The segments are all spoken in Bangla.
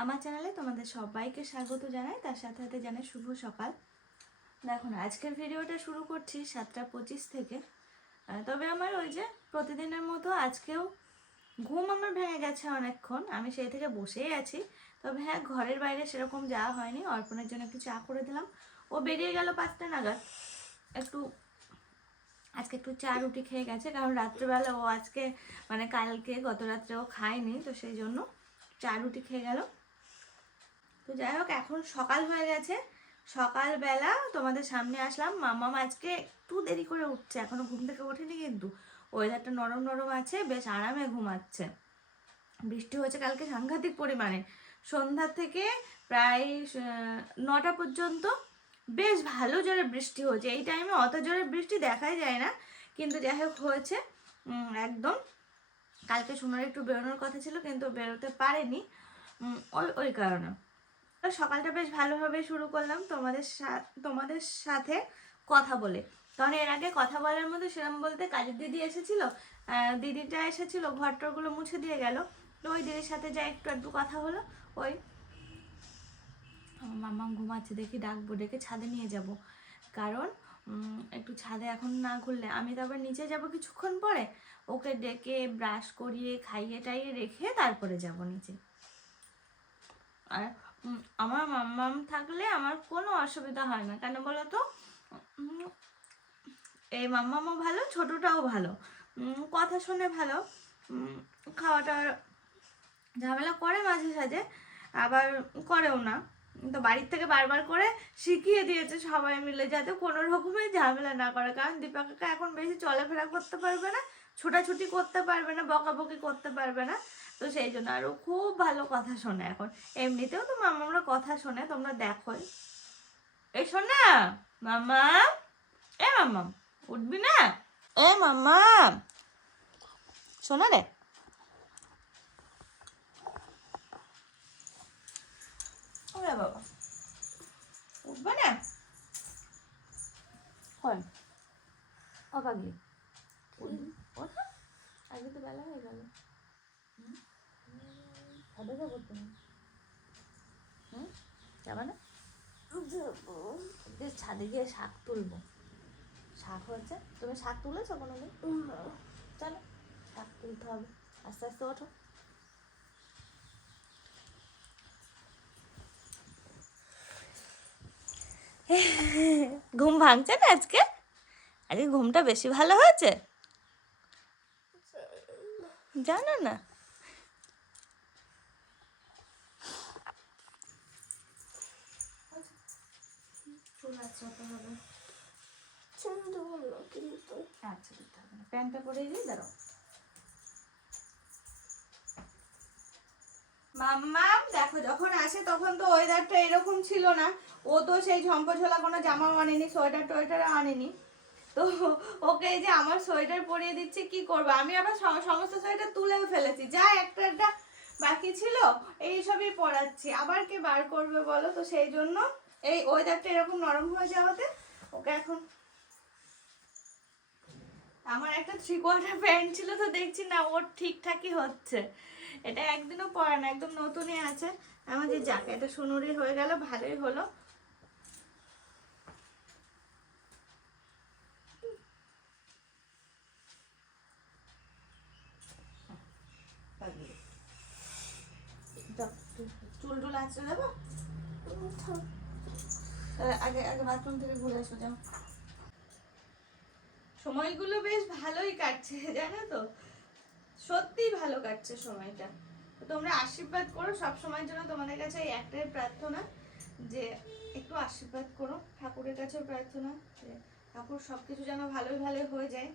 আমার চ্যানেলে তোমাদের সবাইকে স্বাগত জানাই, তার সাথে সাথে জানাই শুভ সকাল। দেখুন আজকের ভিডিওটা শুরু করছি 7:25 থেকে। তবে আমার ওই যে প্রতিদিনের মতো আজকেও ঘুম আমার ভেঙে গেছে অনেকক্ষণ, আমি সেই থেকে বসেই আছি। তবে হ্যাঁ, ঘরের বাইরে সেরকম যাওয়া হয়নি। অর্পণের জন্য একটু চা করে দিলাম, ও বেরিয়ে গেল 5টা নাগাদ। আজকে একটু চা রুটি খেয়ে গেছে, কারণ রাত্রেবেলা ও আজকে মানে কালকে গত রাত্রে ও খায়নি, তো সেই জন্য চা রুটি খেয়ে গেল। তো যাই হোক, এখন সকাল হয়ে গেছে। সকালবেলা তোমাদের সামনে আসলাম। মাম্মাম আজকে একটু দেরি করে উঠছে, এখনো ঘুম থেকে ওঠেনি, কিন্তু ওয়েদারটা নরম নরম আছে, বেশ আরামে ঘুমাচ্ছে। বৃষ্টি হয়েছে কালকে সাংঘাতিক পরিমাণে, সন্ধ্যা থেকে প্রায় 9টা পর্যন্ত বেশ ভালো জোরে বৃষ্টি হয়েছে। এই টাইমে অত জোরে বৃষ্টি দেখাই যায় না, কিন্তু যাই হোক হয়েছে একদম। কালকে সোনার একটু বেরোনোর কথা ছিল, কিন্তু বেরোতে পারেনি ওই কারণে। সকালটা বেশ ভালোভাবে শুরু করলাম তোমাদের সাথে কথা বলে। কারণ এর আগে কথা বলার মধ্যে সেরকম বলতে কাজের দিদি এসেছিল, দিদিটা এসেছিল, ঘরটরগুলো মুছে দিয়ে গেল। তো ওই দিদির সাথে যা একটু কথা হলো। ওই মাম্মা ঘুমাচ্ছে, দেখি ডাকবো, ডেকে ছাদে নিয়ে যাব। কারণ একটু ছাদে এখন না ঘুরলে আমি তো আবার নিচে যাব কিছুক্ষণ পরে। ওকে ডেকে ব্রাশ করিয়ে খাইয়ে টাইয়ে রেখে তারপরে যাব নিচে। আর আমার মাম্মাম থাকলে আমার কোনো অসুবিধা হয় না, কেন বলো তো? এই মাম্মামও ভালো, ছোটটাও ভালো, কথা শুনে ভালো, খাওয়াটা ঝামেলা করে মাঝে সাঝে, আবার করেও না। তো বাড়ির থেকে বারবার করে শিখিয়ে দিয়েছে সবাই মিলে যাতে কোনো রকমের ঝামেলা না করে। কারণ দীপা কাকা এখন বেশি চলাফেরা করতে পারবে না, ছোটাছুটি করতে পারবে না, বকাবকি করতে পারবে না। তো সেই জন্য আরও খুব ভালো কথা শোনে এখন। এমনিতেও তো মামারা কথা শোনে, তোমরা দেখোই। এই শোনা মামা, এ মাম্মা উঠবি না? এ মাম্মা শোনা রে, ওরে বাবা উঠবে না? হয় অবাগি ওঠা, আগে তো বেলা হয়ে গেল। ছাদে যাবো তুমি? যাবা না? ছাদে গিয়ে শাক তুলবো। শাক হয়েছে, তুমি শাক তুলেছো কোনোদিন? চলো শাক তুলতে হবে, আস্তে আস্তে ওঠো। ঘুম ভাঙছে না আজকে? আজকে ঘুমটা বেশি ভালো হয়েছে, জানো না? আচ্ছা প্যান্টটা পরে দিই, দাঁড়াও। মাম্মাম দেখো, যখন আসে তখন তো ওয়েদারটা এরকম ছিল না। ও তো সেই ঝম্পঝোলা কোনো জামাও আনেনি, সোয়েটার টোয়েটার আনেনি। তো ওকে এই যে আমার সোয়েটার পরিয়ে দিচ্ছে, কি করবো? আমি আবার সমস্ত সোয়েটার তুলেও ফেলেছি, যা একটা একটা বাকি ছিল এইসবই পরাচ্ছি। আবার কে বার করবে বলো? তো সেই জন্য এই ওয়েদারটা এরকম নরম হয়ে যাওয়াতে ওকে এখন। আমার একটা 3/4 প্যান্ট ছিল, তো দেখছি না ওর ঠিকঠাকই হচ্ছে। এটা একদিনও পরে না, একদম নতুনই আছে। আমার যে জ্যাকেটটা সুনুরি হয়ে গেল, ভালোই হলো। চুল টুল আঁচড়ে দেবো, আগে আগে বাথরুম থেকে ঘুরে এসো, যাও। সময়গুলো বেশ ভালোই কাটছে জানো তো, সত্যি ভালো কাটছে সময়টা। তোমরা আশীর্বাদ করো, সব সময়ের জন্য তোমাদের কাছে এই একটাই প্রার্থনা যে একটু আশীর্বাদ করো। ঠাকুরের কাছেও প্রার্থনা যে ঠাকুর সবকিছু যেন ভালোই ভালোই হয়ে যায়।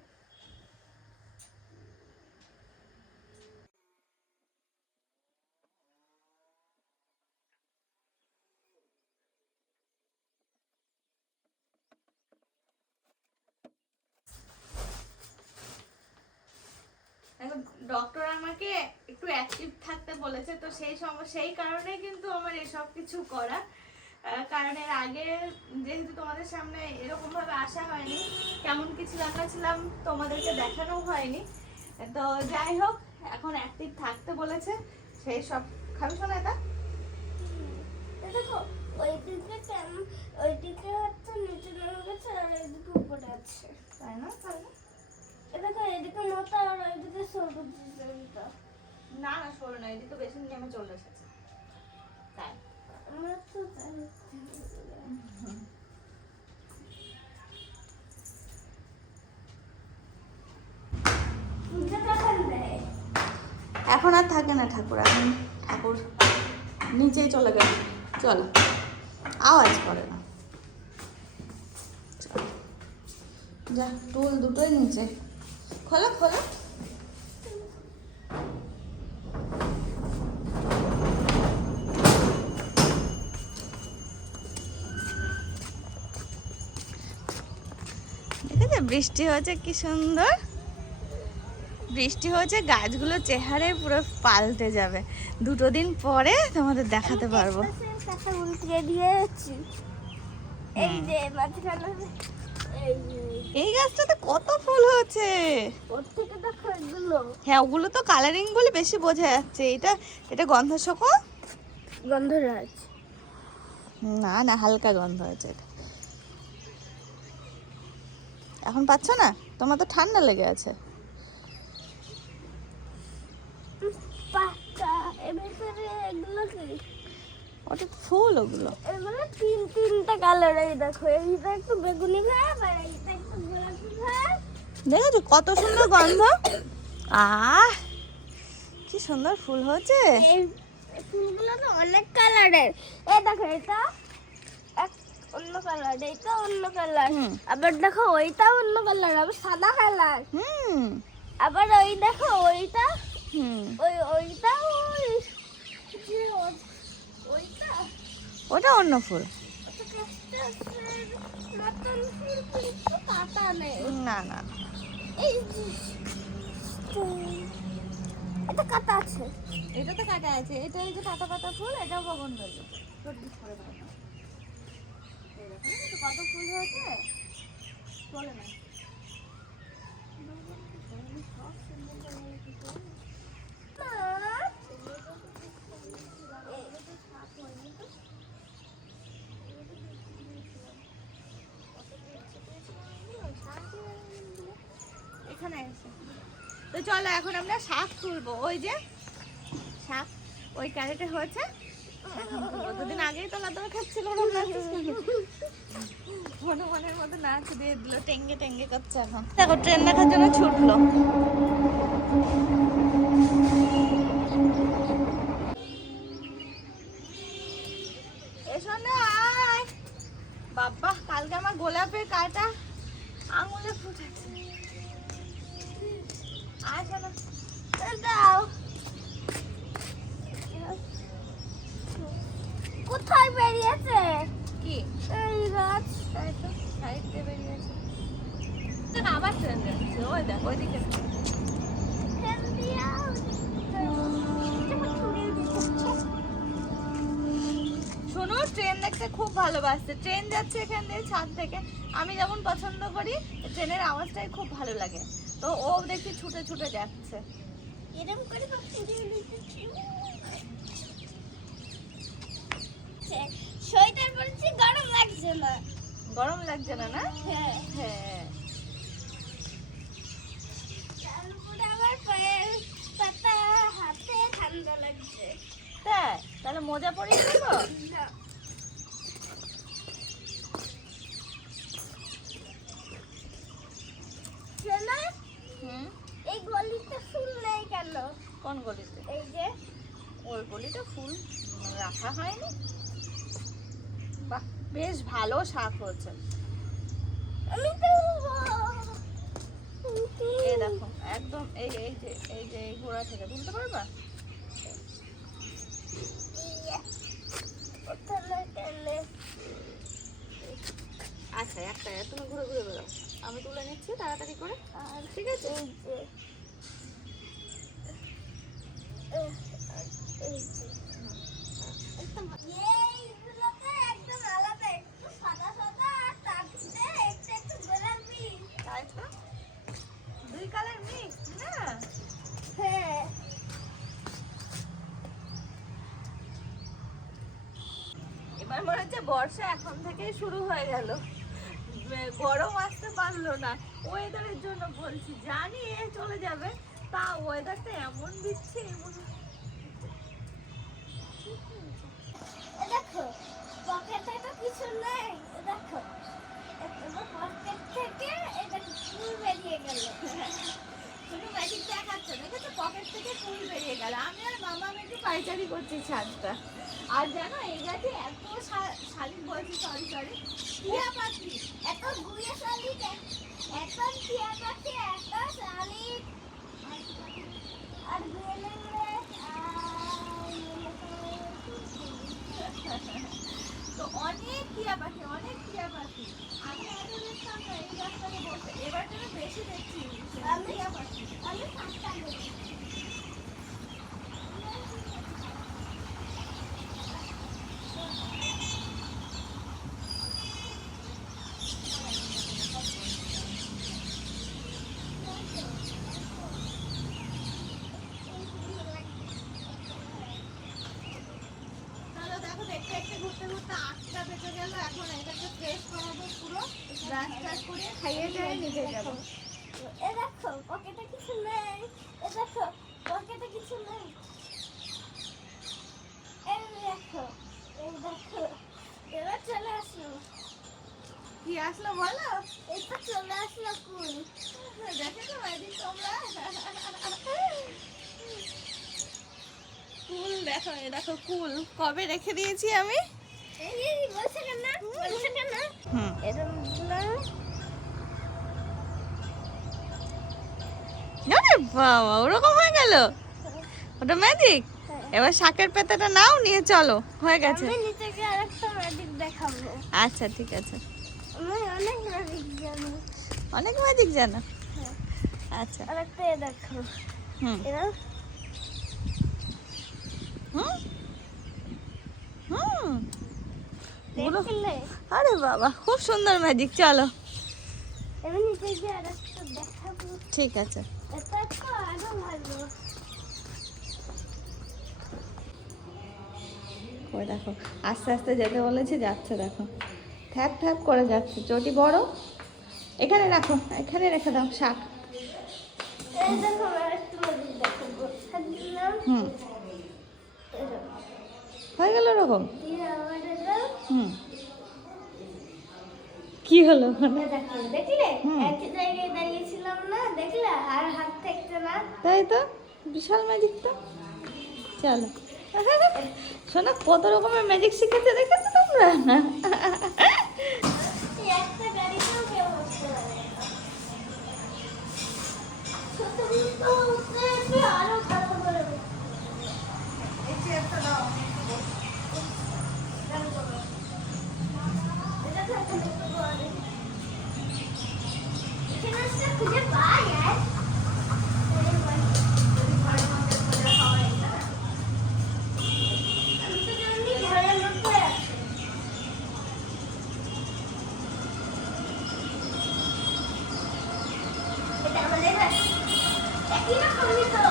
এখন ডক্টর আমাকে একটু অ্যাক্টিভ থাকতে বলেছে, তো সেই কারণে কিন্তু আমার এসব কিছু করা। কারণ এর আগে যেহেতু তোমাদের সামনে এরকম ভাবে আসা হয়নি, কেমন কিছু রান্না ছিলাম তোমাদেরকে দেখানো হয়নি। তো যাই হোক, এখন অ্যাক্টিভ থাকতে বলেছে। সেই সব খাবি শোনা এটা, না না সরো না, এদিকে বেশি নেমে চলে এসেছে তাই। এখন আর থাকে না ঠাকুর, এখন ঠাকুর নিচেই চলে গেল। চলো, আওয়াজ করে না, যা টুল দুটোই নিচে। খোলো খোলো। দেখেছো বৃষ্টি হয়েছে কি সুন্দর, বৃষ্টি হয়েছে, গাছগুলো চেহারে পুরো পাল্টে যাবে। 2 দিন পরে তোমাদের দেখাতে পারবো। এই গাছটাতে কত ফুল হয়েছে। হ্যাঁ ওগুলো তো কালারিং বলে বেশি বোঝা যাচ্ছে। এটা গন্ধশোকো, গন্ধরাজ না না হালকা গন্ধ আছে এটা। এখন পাচ্ছ না? তোমার তো ঠান্ডা লেগে আছে। ওটা ফুল, ওগুলো এগুলো 3টা কালার। এই দেখো, এইটা একটু বেগুনি ভাব আর এইটা একটু গোলাপি ভাব। দেখেছো কত সুন্দর গন্ধ। কি সুন্দর ফুল হয়েছে। এই ফুলগুলো তো অনেক কালারের। এই দেখো, এটা অন্য কালার, এটা অন্য কালার, আবার দেখো ওইটা অন্য কালার, আবার সাদা কালার। আবার ওই দেখো ওইটা, ওইটা ওটা অন্য ফুল। না না এটা কাটা আছে, এটা তো কাটা আছে। এটা এই যে কাটা কাটা ফুল, এটাও বগনভেলি। কত ফুল হয়েছে বলে না। এখানে আছে তো চলো এখন আমরা শাক তুলবো। ওই যে শাক ওই ক্যারেটে হয়েছে, দুদিন আগেই তোলা দরকার ছিল। হনুমানের মতো নাচ দিয়ে দিল, টেঙ্গে টেঙ্গে করছে। এখন দেখো ট্রেন দেখার জন্য ছুটলো। এসো না আয় বাবা, কালকে আমার গোলাপের কাঁটা আঙুলে ফুটেছে। আসো না, দাও। কোথায় বেরিয়েছে? কি এই গাছ সাইড দিয়ে বেরিয়েছে। আবার ট্রেন যাচ্ছে, ওই দেখ ওইদিকে। শোনো, ট্রেন দেখতে খুব ভালোবাসছে। ট্রেন যাচ্ছে এখান দিয়ে ছাদ থেকে। আমি যেমন পছন্দ করি, ট্রেনের আওয়াজটাই খুব ভালো লাগে। তো ও দেখি ছুটে ছুটে যাচ্ছে। এরকম করে সোয়েটার পরেছি, গরম লাগছে না। গরম লাগছে না? না হ্যাঁ হ্যাঁ। তারপরে আমার পায়ের পাতা হাতে ঠান্ডা লাগছে। তাই তাহলে মোজা পরিয়ে দেবো। এই গলিতে ফুল নেই কেন? কোন গলিতে? এই যে ওই গলিতে ফুল রাখা হয়নি। বাহ, বেশ ভালো শাক হচ্ছে। আমি তো এই দেখো একদম এই যে এই গোড়া থেকে তুলতে পারবা? আচ্ছা একটা তুমি ঘুরে ঘুরে বেরো, আমি তুলে নিচ্ছি তাড়াতাড়ি করে। ঠিক আছে। দুই কালার মিক্স না? হ্যাঁ। এবার মনে হচ্ছে বর্ষা এখন থেকেই শুরু হয়ে গেল। গরম আসতে পারলো না, ওয়েদারের জন্য বলছি। জানি এ চলে যাবে, তা ওয়েদারটা এমন দিচ্ছে দেখো পকেটে তো কিছু নেই, দেখো পকেট থেকে এটা ফুল বেরিয়ে গেল। তুমি ম্যাজিক দেখাচ্ছ, দেখেছো পকেট থেকে ফুল বেরিয়ে গেল। আমি আর মামা একটু পাইচারি করছি ছাদটা। আর জানো এই গাছে এত শালিক বলছি, সরি টিয়া পাখি, এত গুড়িয়ে শালিক, এত টিয়া পাখি, এত শালিক আর বেলে তো অনেক টিয়া পাখি, অনেক টিয়া পাখি। আমি এত দেখতাম না এই গাছটাকে বসে, এবার যেন বেশি দেখছি টিয়া পাখি। আমি ফাঁকা দেখি। চলো দেখো, দেখতে দেখতে ঘুরতে ঘুরতে 8টা বেজে গেল। এখন এটাকে ফ্রেশ করাবো, পুরো ব্রাশ টাশ করে খাইয়ে টাইয়ে নিতে যাবো। এ দেখো পকেটে কিছু নেই, এ দেখো পকেটে কিছু নেই, এই দেখো, এই দেখো এবার চলে আসলো। কি আসলো বলো? এই তো চলে আসলো কুল। দেখেছো ম্যাজিক তোমরা? কুল দেখো, এ দেখো কুল কবে রেখে দিয়েছি আমি। এই বলছে কেন না, বলছে কেন না, এরকম দিলাম। আরে বাবা, ওরকম হয়ে গেল, ওটা ম্যাজিক। এবার শাকের পেতাটা নাও, নিয়ে চলো, হয়ে গেছে। আমি নিচে গিয়ে আরেকটা ম্যাজিক দেখাবো। আচ্ছা ঠিক আছে। আমি অনেক ম্যাজিক জানি। অনেক ম্যাজিক জানো? হ্যাঁ। আচ্ছা। আরেকটা এ দেখো, হুম এরা হুম হুম পুরো- দেখলে আরে বাবা, খুব সুন্দর ম্যাজিক। চলো আমি নিচে গিয়ে আরেকটা দেখাবো। ঠিক আছে। এটা তো আরো ভালো। ওই দেখো আস্তে আস্তে যেতে বলেছি, যাচ্ছে দেখো, থ্যাপ থ্যাপ করে যাচ্ছে। চটি বড়, এখানে রাখো, এখানে রেখে দাও শাক। এই দেখো আরেকটা ম্যাজিক দেখাবো। হাত দিলাম, হুম এরকম। হয়ে গেল ওরকম। দিয়ে আবার এটা, হুম কি হলো? এ দেখো, দেখলে হুম। একই জায়গায় দাঁড়িয়েছিলাম না, দেখলে আর হাত থাকছে না। তাই তো, বিশাল ম্যাজিক তো। চলো শোনো, কত রকমের ম্যাজিক শিখেছে দেখেছো তোমরা? এই একটা গাড়িতেও কেউ বসতে পারে না। ছোট তো উঠতে আরো ভালো করে বসতে। এটা তো এখন একটু বড়। এখানে একটা খুঁজে পাই আর আমি তো জানি ঘরের মধ্যে আছে। এটা আমাদের বাড়ি। একই রকমই তো।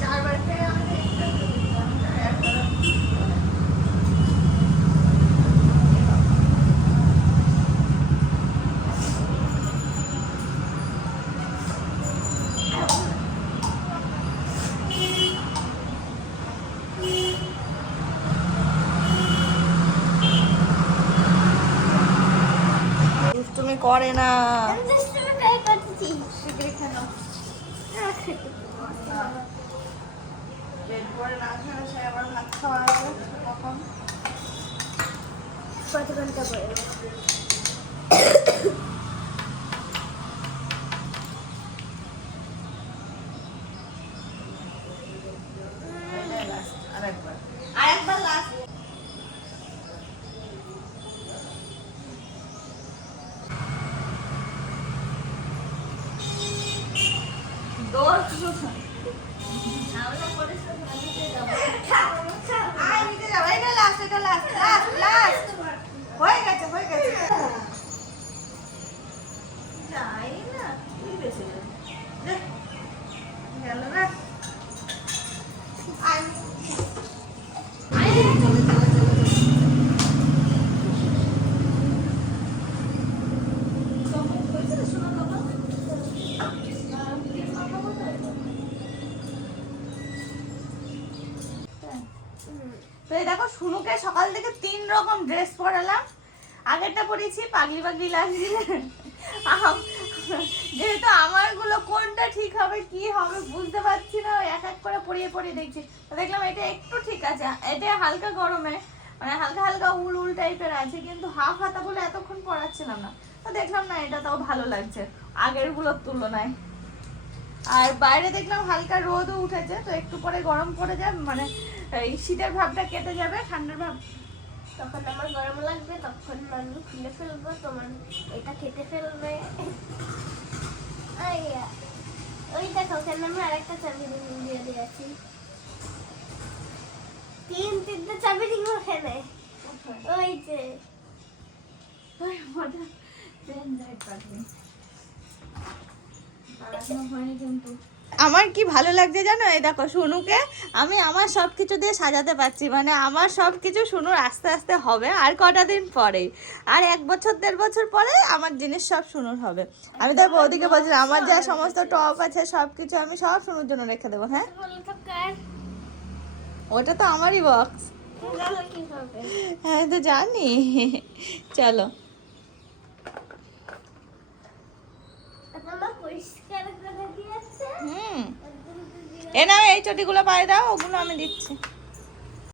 চারবার খেয়ে আমাদের দুষ্টুমি করে না। আমি দুষ্টুমি ট্রাই করতেছি। শিগগিরই খেলো। পেট ভরে না খেলে সে আবার ভাত খাওয়া হবে কখন? কত ঘন্টা পরে? আরেকবার লাস্ট। দৌড় আয় নিতে যাবো। এটা লাস্ট, এটা লাস্ট, লাস্ট লাস্ট। হয়ে গেছে, হয়ে গেছে। যাই না, তুই বেঁচে যাবি। গেল না। আয় আয়, চলো চলো চলো। তখন বলছিল শোনো তখন তো এই দেখো শুনুকে সকাল থেকে 3 রকম ড্রেস পরালাম। আগেরটা পরেছি পাগলি পাগলি লাগছে, যেহেতু আমারগুলো কোনটা ঠিক হবে কি হবে বুঝতে পারছি না, এক এক করে পরিয়ে পরিয়ে দেখছি। তো দেখলাম এটা একটু ঠিক আছে, এটা হালকা গরমে মানে হালকা হালকা উল উল টাইপের আছে, কিন্তু হাফ হাতা বলে এতক্ষণ পরাচ্ছিলাম না। তো দেখলাম না এটা তাও ভালো লাগছে আগের গুলোর তুলনায়। আর বাইরে দেখলাম হালকা রোদও উঠেছে, তো একটু পরে গরম পড়ে যাবে, মানে এই শীতের ভাবটা কেটে যাবে, ঠান্ডার ভাব। তখন আমার গরম লাগবে, তখন আমি খুলে ফেলবো, তোমার এটা কেটে ফেলবে। আইয়া, ওই দেখো ওখানে আমি আরেকটা চাবি দিয়ে দিয়েছি। তিনটে চাবি রিং ওখানে, ওই যে আমার কি ভালো লাগছে জানো, এই দেখো শুনুকে আমি আমার সব কিছু দিয়ে সাজাতে পারছি, মানে আমার সব কিছু শুনুর আস্তে আস্তে হবে আর কটা দিন পরে, আর 1 বছর 1.5 বছর পরে আমার জিনিস সব শুনুর হবে। আমি তার বৌদিকে বলছিলাম আমার যা সমস্ত টপ আছে সব কিছু আমি সব শুনুর জন্য রেখে দেবো। হ্যাঁ ওটা তো আমারই বক্স। হ্যাঁ তো জানি, চলো পরিষ্কার করে দিয়েছে। এ নাও এই চটিগুলো পায়ে দাও, ওগুলো আমি দিচ্ছি।